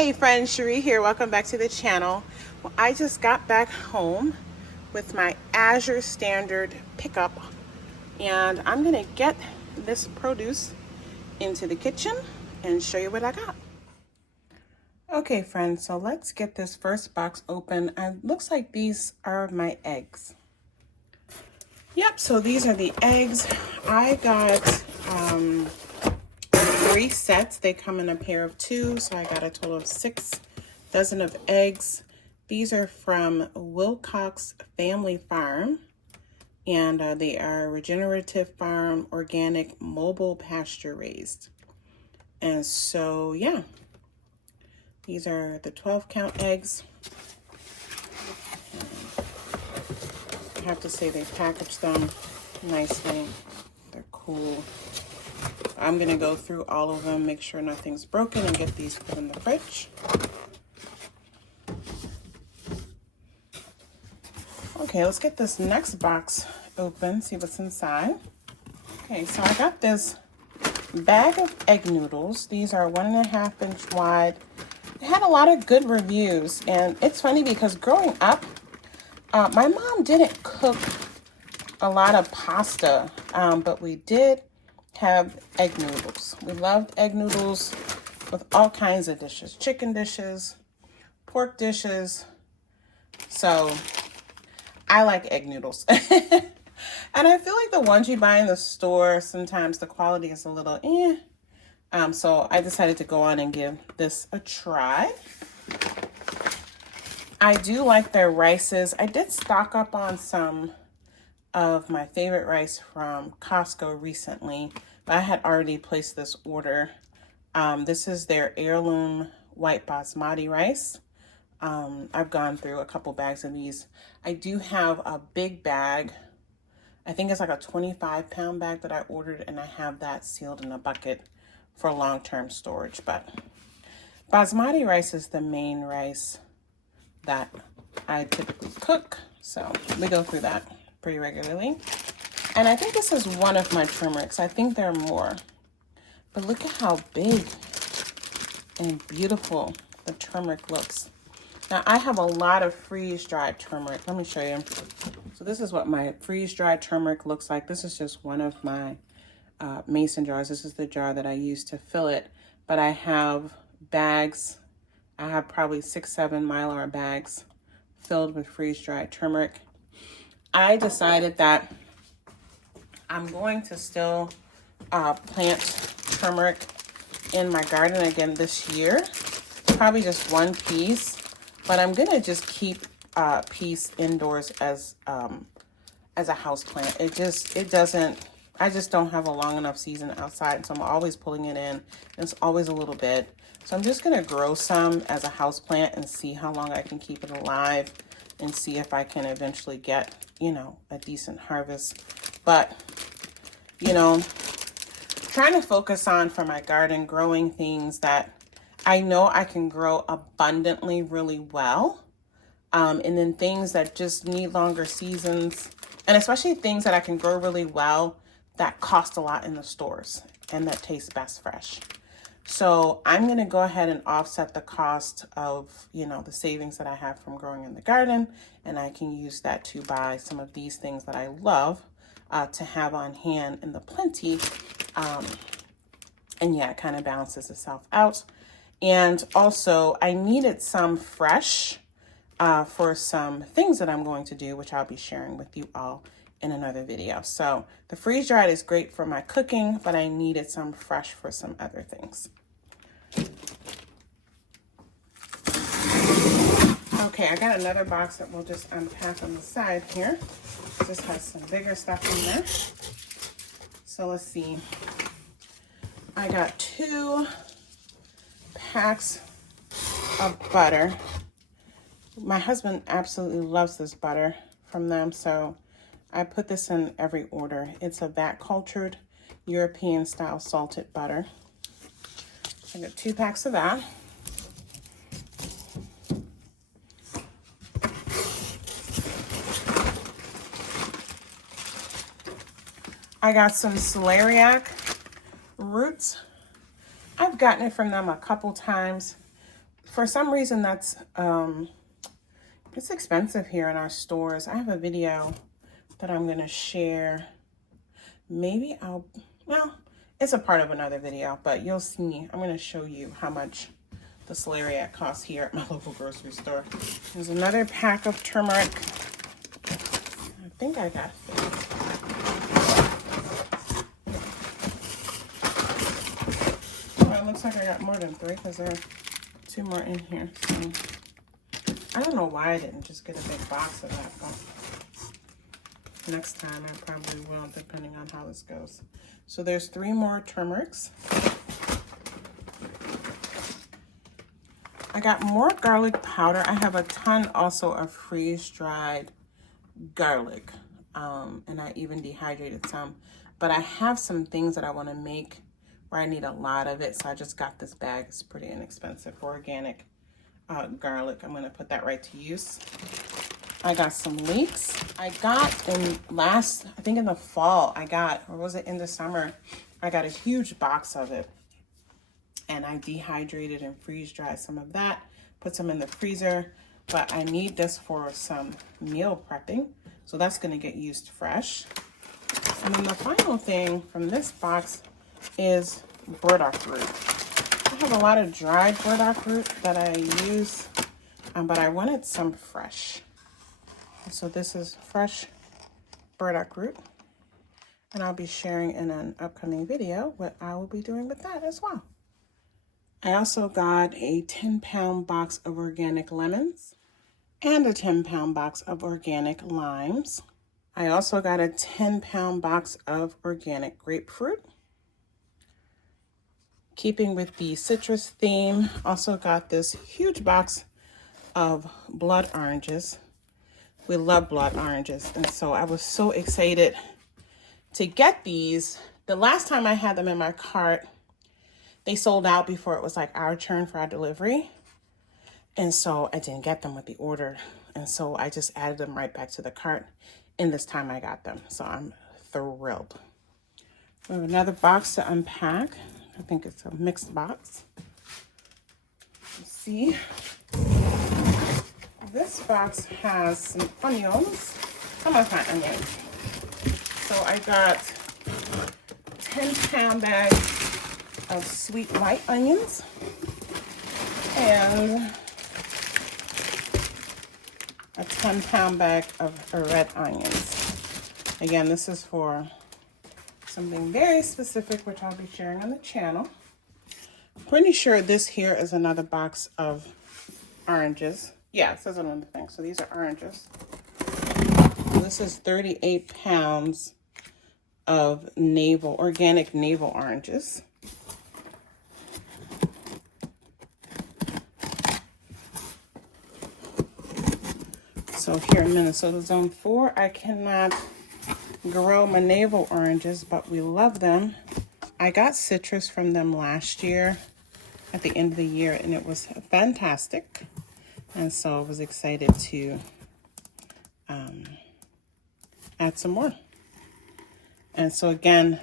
Hey friends, Sheree here. Welcome back to the channel. Well, I just got back home with my Azure Standard pickup, and I'm gonna get this produce into the kitchen and show you what I got. Okay friends, so let's get this first box open. And looks like these are my eggs. Yep, so these are the eggs. I got 3 sets. They come in a pair of 2, so I got a total of 6 dozen of eggs. These are from Wilcox Family Farm, and they are regenerative farm, organic, mobile pasture raised. And so, yeah, these are the 12 count eggs. I have to say they packaged them nicely. They're cool. I'm gonna go through all of them, make sure nothing's broken, and get these put in the fridge. Okay, let's get this next box open, see what's inside. Okay, so I got this bag of egg noodles. These are 1.5 inch wide. They had a lot of good reviews, and it's funny because growing up, my mom didn't cook a lot of pasta, but we did have egg noodles. We loved egg noodles with all kinds of dishes, chicken dishes, pork dishes. So I like egg noodles. And I feel like the ones you buy in the store, sometimes the quality is a little so I decided to go on and give this a try. I do like their rices. I did stock up on some of my favorite rice from Costco recently, but I had already placed this order. This is their heirloom white basmati rice. I've gone through a couple bags of these. I do have a big bag. I think it's like a 25-pound bag that I ordered, and I have that sealed in a bucket for long-term storage. But basmati rice is the main rice that I typically cook, so we go through that pretty regularly. And I think this is one of my turmerics. I think there are more, but look at how big and beautiful the turmeric looks. Now I have a lot of freeze-dried turmeric. Let me show you. So this is what my freeze-dried turmeric looks like. This is just one of my mason jars. This is the jar that I use to fill it, but I have bags. I have probably 6-7 Mylar bags filled with freeze-dried turmeric. I decided that I'm going to still plant turmeric in my garden again this year. Probably just one piece, but I'm gonna just keep a piece indoors as a house plant. I just don't have a long enough season outside, so I'm always pulling it in. It's always a little bit. So I'm just gonna grow some as a house plant and see how long I can keep it alive and see if I can eventually get, a decent harvest. But, trying to focus on for my garden, growing things that I know I can grow abundantly really well. And then things that just need longer seasons, and especially things that I can grow really well that cost a lot in the stores and that taste best fresh. So I'm going to go ahead and offset the cost of, the savings that I have from growing in the garden, and I can use that to buy some of these things that I love to have on hand in the plenty. And yeah, it kind of balances itself out. And also I needed some fresh for some things that I'm going to do, which I'll be sharing with you all in another video. So the freeze dried is great for my cooking, but I needed some fresh for some other things. Okay, I got another box that we'll just unpack on the side here. This has some bigger stuff in there. So let's see. I got 2 packs of butter. My husband absolutely loves this butter from them, so I put this in every order. It's a vat cultured European style salted butter. I got 2 packs of that. I got some celeriac roots. I've gotten it from them a couple times. For some reason, that's it's expensive here in our stores. I have a video that I'm gonna share. Maybe well, it's a part of another video, but you'll see. I'm gonna show you how much the celeriac costs here at my local grocery store. There's another pack of turmeric. I think I got 3. Oh, it looks like I got more than 3 because there are 2 more in here. So I don't know why I didn't just get a big box of that, but next time I probably will, depending on how this goes. So there's 3 more turmerics. I got more garlic powder. I have a ton also of freeze-dried garlic, and I even dehydrated some. But I have some things that I want to make where I need a lot of it, so I just got this bag. It's pretty inexpensive for organic garlic. I'm going to put that right to use. I got some leeks. I got I think in the fall, or was it in the summer, I got a huge box of it. And I dehydrated and freeze-dried some of that, put some in the freezer, but I need this for some meal prepping. So that's gonna get used fresh. And then the final thing from this box is burdock root. I have a lot of dried burdock root that I use, but I wanted some fresh. So this is fresh burdock root, and I'll be sharing in an upcoming video what I will be doing with that as well. I also got a 10-pound box of organic lemons and a 10-pound box of organic limes. I also got a 10-pound box of organic grapefruit. Keeping with the citrus theme, also got this huge box of blood oranges. We love blood oranges, and so I was so excited to get these. The last time I had them in my cart, they sold out before it was like our turn for our delivery. And so I didn't get them with the order. And so I just added them right back to the cart. And this time I got them. So I'm thrilled. We have another box to unpack. I think it's a mixed box. Let's see. This box has some onions. How much my onions? So I got 10-pound bag of sweet white onions and a 10-pound bag of red onions. Again, this is for something very specific, which I'll be sharing on the channel. I'm pretty sure this here is another box of oranges. Yeah, it says another thing. So these are oranges. This is 38 pounds of organic navel oranges. So here in Minnesota Zone 4, I cannot grow my navel oranges, but we love them. I got citrus from them last year at the end of the year, and it was fantastic. And so I was excited to add some more. And so again,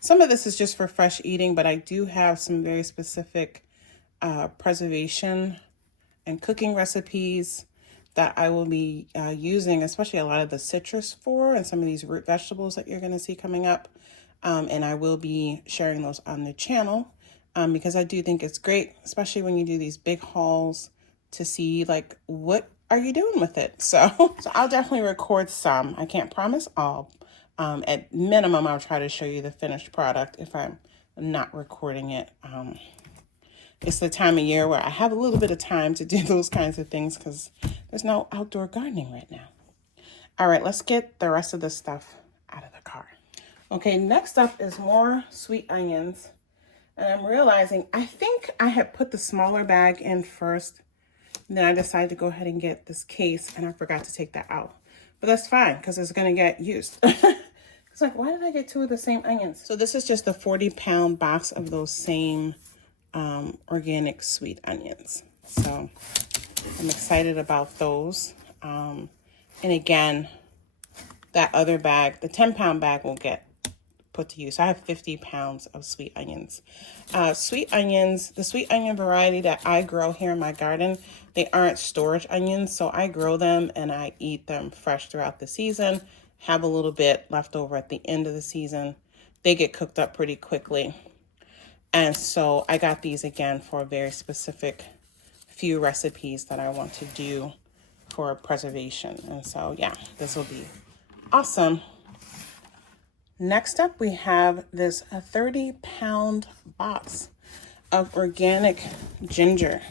some of this is just for fresh eating, but I do have some very specific preservation and cooking recipes that I will be using, especially a lot of the citrus for, and some of these root vegetables that you're gonna see coming up. And I will be sharing those on the channel because I do think it's great, especially when you do these big hauls, to see like, what are you doing with it? So I'll definitely record some. I can't promise all. At minimum, I'll try to show you the finished product if I'm not recording it. It's the time of year where I have a little bit of time to do those kinds of things because there's no outdoor gardening right now. All right, let's get the rest of the stuff out of the car. Okay, next up is more sweet onions. And I'm realizing, I think I had put the smaller bag in first. And then I decided to go ahead and get this case, and I forgot to take that out. But that's fine, because it's going to get used. It's like, why did I get 2 of the same onions? So this is just a 40-pound box of those same organic sweet onions. So I'm excited about those. And again, that other bag, the 10-pound bag, will get put to use. I have 50 pounds of sweet onions. Sweet onions, the sweet onion variety that I grow here in my garden, they aren't storage onions, so I grow them and I eat them fresh throughout the season, have a little bit left over at the end of the season. They get cooked up pretty quickly. And so I got these again for a very specific few recipes that I want to do for preservation. And so, yeah, this will be awesome. Next up, we have this 30-pound box of organic ginger.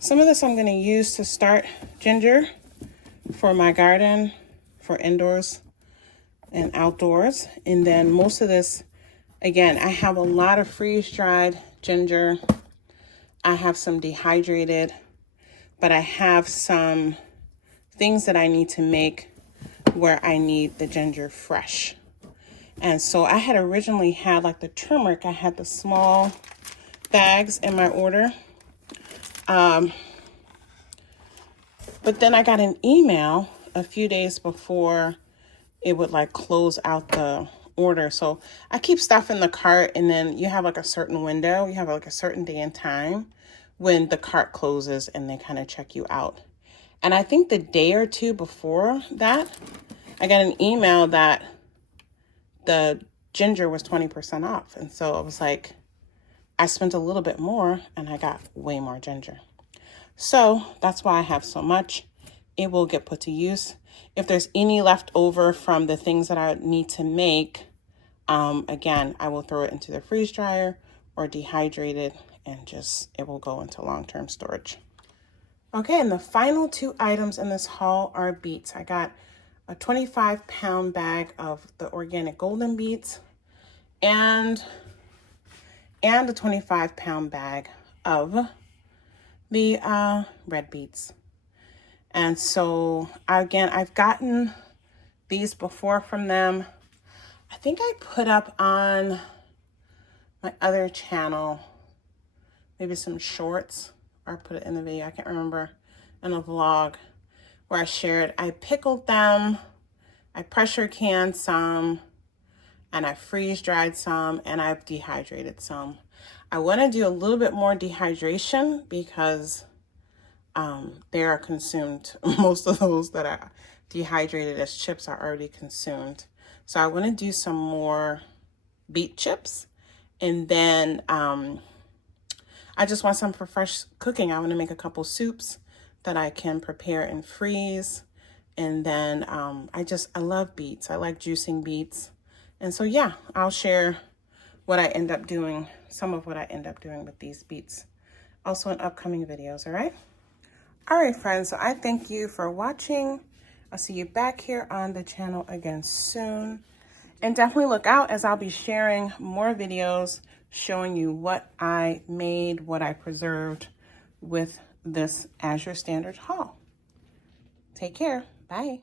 Some of this I'm going to use to start ginger for my garden, for indoors and outdoors. And then most of this, again, I have a lot of freeze-dried ginger. I have some dehydrated, but I have some things that I need to make where I need the ginger fresh. And so I had originally had like the turmeric, I had the small bags in my order. But then I got an email a few days before it would like close out the order. So I keep stuff in the cart, and then you have like a certain window, you have like a certain day and time when the cart closes and they kind of check you out. And I think the day or two before that, I got an email that the ginger was 20% off. And so I was like, I spent a little bit more and I got way more ginger. So that's why I have so much. It will get put to use. If there's any left over from the things that I need to make, again, I will throw it into the freeze dryer or dehydrate it, and just, it will go into long-term storage. Okay, and the final two items in this haul are beets. I got a 25-pound bag of the organic golden beets and a 25-pound bag of the red beets. And so again, I've gotten these before from them. I think I put up on my other channel maybe some shorts, or I put it in the video, I can't remember, in a vlog where I shared. I pickled them, I pressure canned some, and I freeze dried some, and I've dehydrated some. I want to do a little bit more dehydration because they are consumed. Most of those that are dehydrated as chips are already consumed. So I want to do some more beet chips, and then I just want some for fresh cooking. I want to make a couple soups that I can prepare and freeze. And then I love beets. I like juicing beets. And so, yeah, I'll share what I end up doing, some of what I end up doing with these beets, also in upcoming videos, all right? All right, friends, so I thank you for watching. I'll see you back here on the channel again soon. And definitely look out, as I'll be sharing more videos showing you what I made, what I preserved with this Azure Standard haul. Take care. Bye.